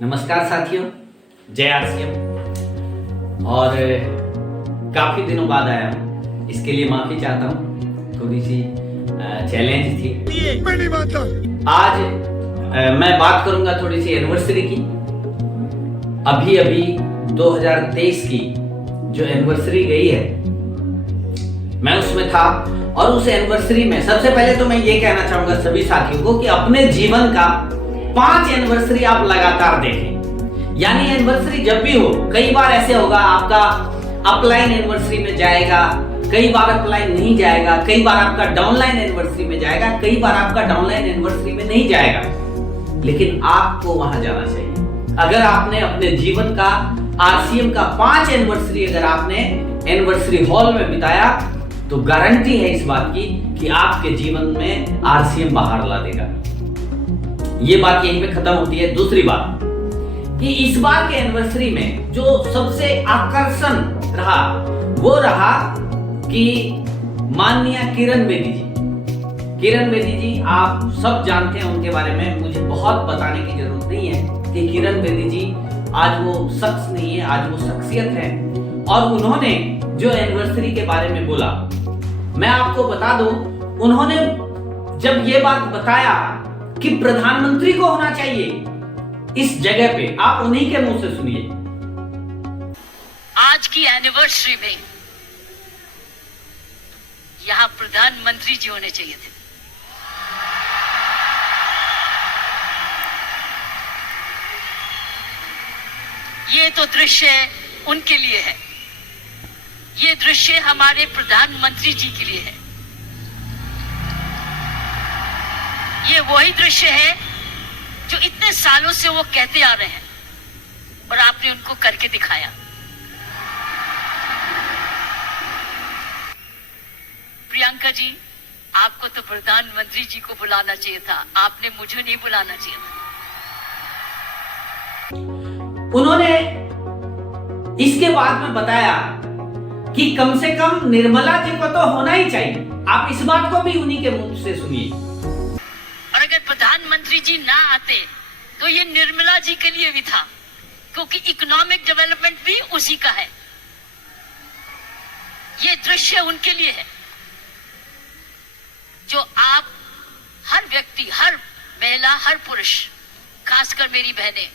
नमस्कार साथियों, जय आरसीएम। और काफ़ी दिनों बाद आया हूँ, इसके लिए माफ़ी चाहता हूँ। थोड़ी सी चैलेंज थी। मैं नहीं मानता। आज मैं बात करूँगा थोड़ी सी एनिवर्सरी की। अभी 2023 की जो एनिवर्सरी गई है, मैं उसमें था। और उस एनिवर्सरी में सबसे पहले तो मैं ये कहना चाहूँगा सभी साथियों को कि अपने जीवन का 5 एनिवर्सरी आप लगातार देखें। यानी एनिवर्सरी जब भी हो, कई बार ऐसे होगा आपका अपलाइन एनिवर्सरी में जाएगा, कई बार अपलाइन नहीं जाएगा, कई बार आपका डाउनलाइन एनिवर्सरी में जाएगा, कई बार आपका डाउनलाइन एनिवर्सरी में नहीं जाएगा, लेकिन आपको वहां जाना चाहिए। अगर आपने अपने जीवन का आरसीएम का 5 एनिवर्सरी अगर आपने एनिवर्सरी हॉल में बिताया, तो गारंटी है इस बात की कि आपके जीवन में आरसीएम बाहर ला देगा। ये बात यहीं पे खत्म होती है। दूसरी बात कि इस बार के एनिवर्सरी में जो सबसे आकर्षण रहा वो रहा कि माननीय किरण बेदी जी, आप सब जानते हैं उनके बारे में, मुझे बहुत बताने की जरूरत नहीं है कि किरण बेदी जी आज वो शख्स नहीं है, आज वो शख्सियत है। और उन्होंने जो एनिवर्सरी के बारे में बोला, मैं आपको बता दूं, उन्होंने जब ये बात बताया कि प्रधानमंत्री को होना चाहिए इस जगह पे, आप उन्हीं के मुंह से सुनिए। आज की एनिवर्सरी में यहां प्रधानमंत्री जी होने चाहिए थे। ये तो दृश्य उनके लिए है, ये दृश्य हमारे प्रधानमंत्री जी के लिए है। ये वही दृश्य है जो इतने सालों से वो कहते आ रहे हैं और आपने उनको करके दिखाया। प्रियंका जी, आपको तो प्रधानमंत्री जी को बुलाना चाहिए था, आपने मुझे नहीं बुलाना चाहिए था। उन्होंने इसके बाद में बताया कि कम से कम निर्मला जी को तो होना ही चाहिए। आप इस बात को भी उन्हीं के मुंह से सुनिए। और अगर प्रधानमंत्री जी ना आते तो ये निर्मला जी के लिए भी था, क्योंकि इकोनॉमिक डेवलपमेंट भी उसी का है। ये दृश्य उनके लिए है जो आप हर व्यक्ति, हर महिला, हर पुरुष, खासकर मेरी बहनें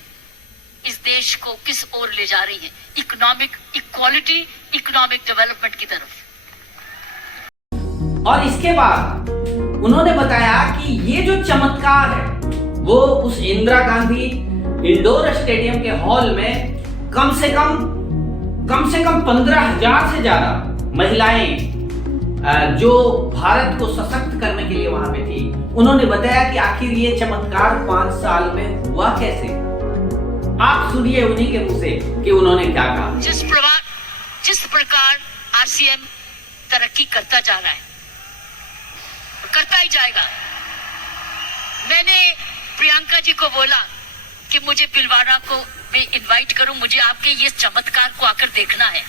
इस देश को किस ओर ले जा रही हैं, इकोनॉमिक इक्वालिटी, इकोनॉमिक डेवलपमेंट की तरफ। और इसके बाद उन्होंने बताया कि ये जो चमत्कार है वो उस इंदिरा गांधी इंडोर स्टेडियम के हॉल में कम से कम 15,000 से ज्यादा महिलाएं जो भारत को सशक्त करने के लिए वहां पे थी। उन्होंने बताया कि आखिर ये चमत्कार 5 साल में हुआ कैसे। आप सुनिए उन्हीं के मुंह से कि उन्होंने क्या कहा। जिस प्रकार आरसीएम तरक्की करता जा रहा है, करता ही जाएगा। मैंने प्रियंका जी को बोला कि मुझे बिलवाड़ा को मैं इनवाइट करूं, मुझे आपके ये चमत्कार को आकर देखना है।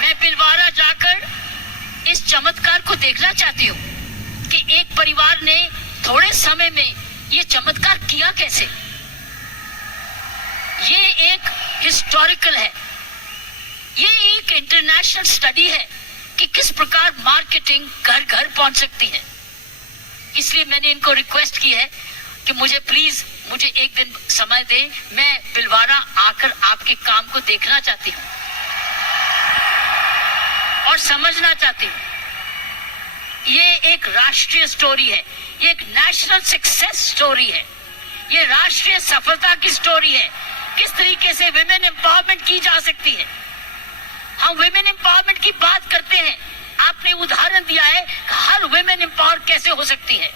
मैं बिलवाड़ा जाकर इस चमत्कार को देखना चाहती हूं कि एक परिवार ने थोड़े समय में ये चमत्कार किया कैसे। ये एक हिस्टोरिकल है, ये एक इंटरनेशनल स्टडी है कि किस प्रकार मार्केटिंग घर घर पहुंच सकती है। इसलिए मैंने इनको रिक्वेस्ट की है कि मुझे एक दिन समय दे, मैं बिलवाड़ा आकर आपके काम को देखना चाहती हूं और समझना चाहती हूं। ये एक राष्ट्रीय स्टोरी है, ये एक नेशनल सक्सेस स्टोरी है, ये राष्ट्रीय सफलता की स्टोरी है। किस तरीके से विमेन एम्पावरमेंट की जा सकती है। हम विमेन एम्पावरमेंट की बात करते हैं, आपने उदाहरण दिया है कि हर विमेन एम्पावर कैसे हो सकती है।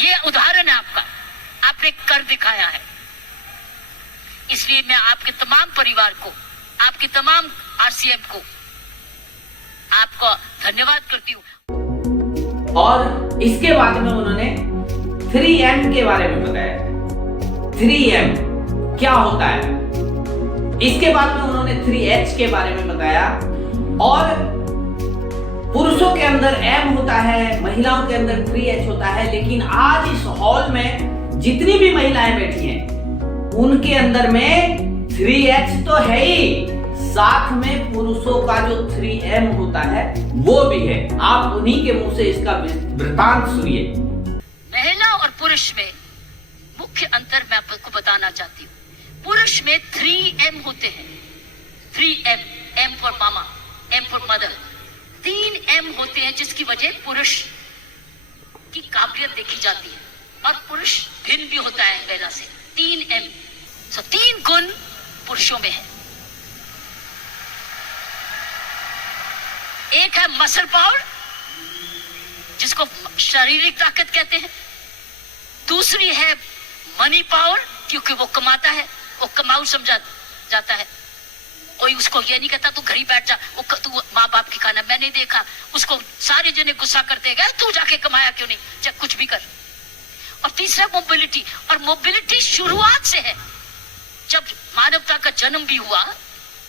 ये उदाहरण है आपका, आपने कर दिखाया है। इसलिए मैं आपके तमाम परिवार को, आपके तमाम आरसीएम को आपका धन्यवाद करती हूँ। और इसके बाद में उन्होंने 3M के बारे में बताया। 3M क्या होता है। इसके बाद में उन्होंने 3H के बारे में बताया। और पुरुषों के अंदर M होता है, महिलाओं के अंदर 3H होता है, लेकिन आज इस हॉल में जितनी भी महिलाएं बैठी हैं उनके अंदर में 3H तो है ही, साथ में पुरुषों का जो 3M होता है वो भी है। आप उन्हीं के मुंह से इसका वृतांत सुनिए। महिला और पुरुष में मुख्य अंतर मैं आपको बताना चाहती हूँ। पुरुष में 3M होते हैं, 3M, M for mama, M for mother, 3M होते हैं, जिसकी वजह पुरुष की काबिलियत देखी जाती है और पुरुष भिन्न भी होता है महिला से। 3M, 3 गुण पुरुषों में है। एक है मसल पावर, जिसको शारीरिक ताकत कहते हैं। दूसरी है मनी पावर, क्योंकि वो कमाता है, वो कमाऊ समझा जाता है। कोई उसको ये नहीं कहता तू घर ही बैठ जा, वो तू माँ बाप की खाना मैं नहीं देखा, उसको सारे जने गुस्सा करते गए तू जाके कमाया क्यों नहीं, चाहे कुछ भी कर। और तीसरा मोबिलिटी, और मोबिलिटी शुरुआत से है। जब मानवता का जन्म भी हुआ,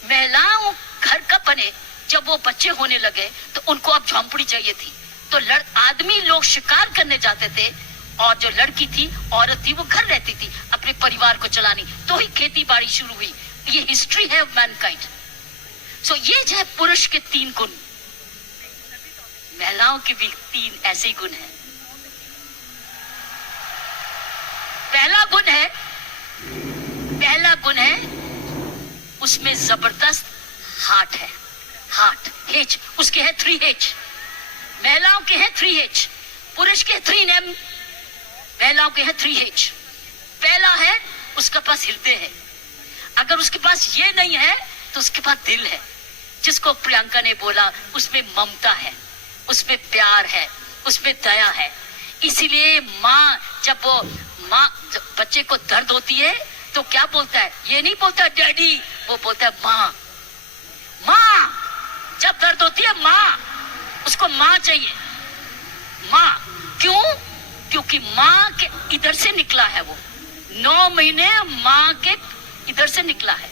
महिलाओं घर का बने, जब वो बच्चे होने लगे तो उनको अब झोंपड़ी चाहिए थी, तो आदमी लोग शिकार करने जाते थे और जो लड़की थी, औरत थी, वो घर रहती थी अपने परिवार को चलानी, तो ही खेती बाड़ी शुरू हुई। ये हिस्ट्री है ऑफ मैनकाइंड। सो ये जो है पुरुष के 3 गुण, महिलाओं के भी 3 ऐसे गुण हैं। पहला गुण है उसमें जबरदस्त हार्ट है, हार्ट, H, उसके है 3H। महिलाओं के है 3H, पुरुष के 3M, महिलाओं के है 3H। पहला है उसके पास हृदय है। अगर उसके पास ये नहीं है तो उसके पास दिल है, जिसको प्रियंका ने बोला, उसमें ममता है, उसमें प्यार है, उसमें दया है। इसीलिए जब बच्चे को दर्द होती है तो क्या बोलता है? ये नहीं बोलता डैडी, वो बोलता है माँ। जब दर्द होती है माँ, उसको माँ चाहिए। माँ क्यों? क्योंकि माँ के इधर से निकला है, वो 9 महीने माँ के इधर से निकला है।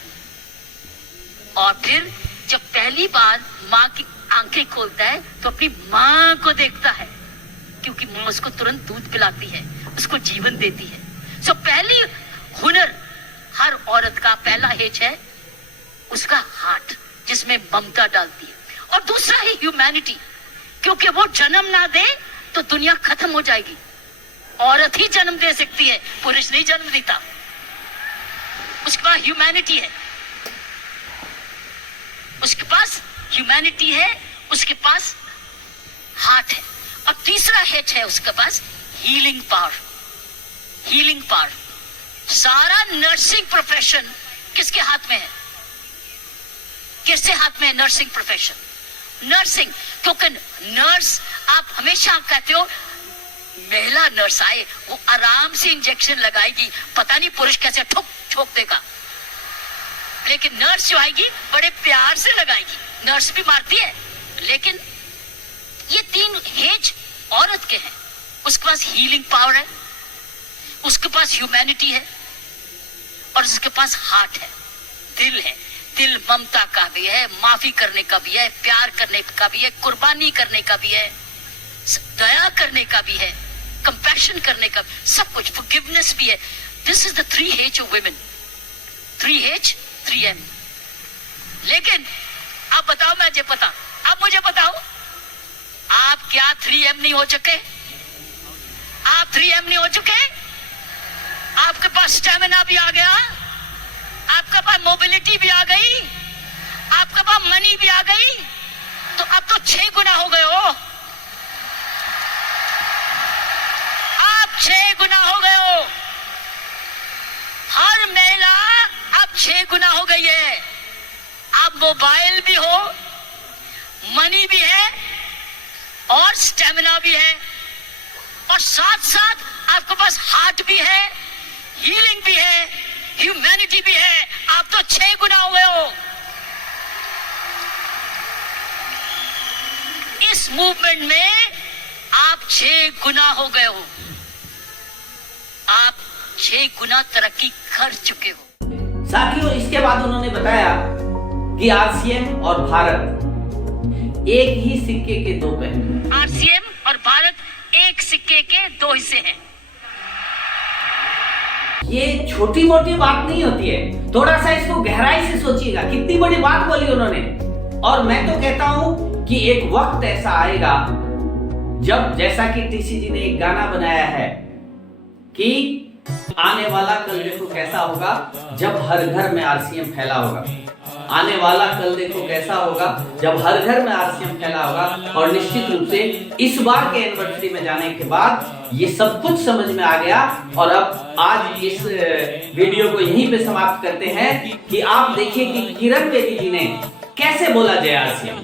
और फिर जब पहली बार माँ की आंखें खोलता है तो अपनी माँ को देखता है, क्योंकि माँ उसको तुरंत दूध पिलाती है, उसको जीवन देती है। सो पहली हुनर हर औरत का पहला H है उसका हार्ट, जिसमें ममता डालती है। और दूसरा है ह्यूमैनिटी, क्योंकि वो जन्म ना दे तो दुनिया खत्म हो जाएगी। औरत ही जन्म दे सकती है, पुरुष नहीं जन्म देता। उसके पास ह्यूमैनिटी है, उसके पास ह्यूमैनिटी है, उसके पास हार्ट है। और तीसरा H है उसके पास हीलिंग पावर। हीलिंग पावर, सारा नर्सिंग प्रोफेशन किसके हाथ में है? किसके हाथ में है नर्सिंग प्रोफेशन? नर्सिंग, क्योंकि नर्स, आप हमेशा कहते हो महिला नर्स आए, वो आराम से इंजेक्शन लगाएगी, पता नहीं पुरुष कैसे ठोक देगा, लेकिन नर्स जो आएगी बड़े प्यार से लगाएगी। नर्स भी मारती है, लेकिन ये 3 H औरत के हैं। उसके पास हीलिंग पावर है, उसके पास ह्यूमैनिटी है, और उसके पास हार्ट है, दिल है। दिल ममता का भी है, माफी करने का भी है, प्यार करने का भी है, कुर्बानी करने का भी है, दया करने का भी है, कंपैशन करने का, सब कुछ, फॉरगिवनेस भी है। This is the 3H of women, 3H 3M। लेकिन आप बताओ, आप मुझे बताओ, आप क्या 3M नहीं हो चुके? आप 3M नहीं हो चुके? आपके पास स्टेमिना भी आ गया, आपके पास मोबिलिटी भी आ गई, आपके पास मनी भी आ गई, तो अब तो 6 गुना हो गए हो। आप 6 गुना हो गए हो। हर महिला अब 6 गुना हो गई है। अब मोबाइल भी हो, मनी भी है, और स्टेमिना भी है, और साथ साथ आपके पास हार्ट भी है, हीलिंग भी है, ह्यूमैनिटी भी है। आप तो 6 गुना हुए हो। इस मूवमेंट में आप 6 गुना हो गए हो। आप 6 गुना तरक्की कर चुके हो। साथियों, इसके बाद उन्होंने बताया कि RCM और भारत एक ही सिक्के के 2 पहलू। RCM और भारत एक सिक्के के 2 हिस्से हैं। ये छोटी मोटी बात नहीं होती है, थोड़ा सा इसको गहराई से सोचिएगा, कितनी बड़ी बात बोली उन्होंने। और मैं तो कहता हूं कि एक वक्त ऐसा आएगा जब, जैसा कि टीसी जी ने एक गाना बनाया है कि आने वाला कल देखो कैसा होगा जब हर घर में आरसीएम फैला होगा। आने वाला कल देखो कैसा होगा जब हर घर में आरसीएम फैला होगा। और निश्चित रूप से इस बार के एनिवर्सरी में जाने के बाद ये सब कुछ समझ में आ गया। और अब आज इस वीडियो को यहीं पे समाप्त करते हैं कि आप देखिए कि किरण बेदी जी ने कैसे बोला जय आरसीएम।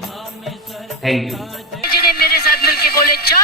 Thank you. मेरे साथ मिलकर बोले जय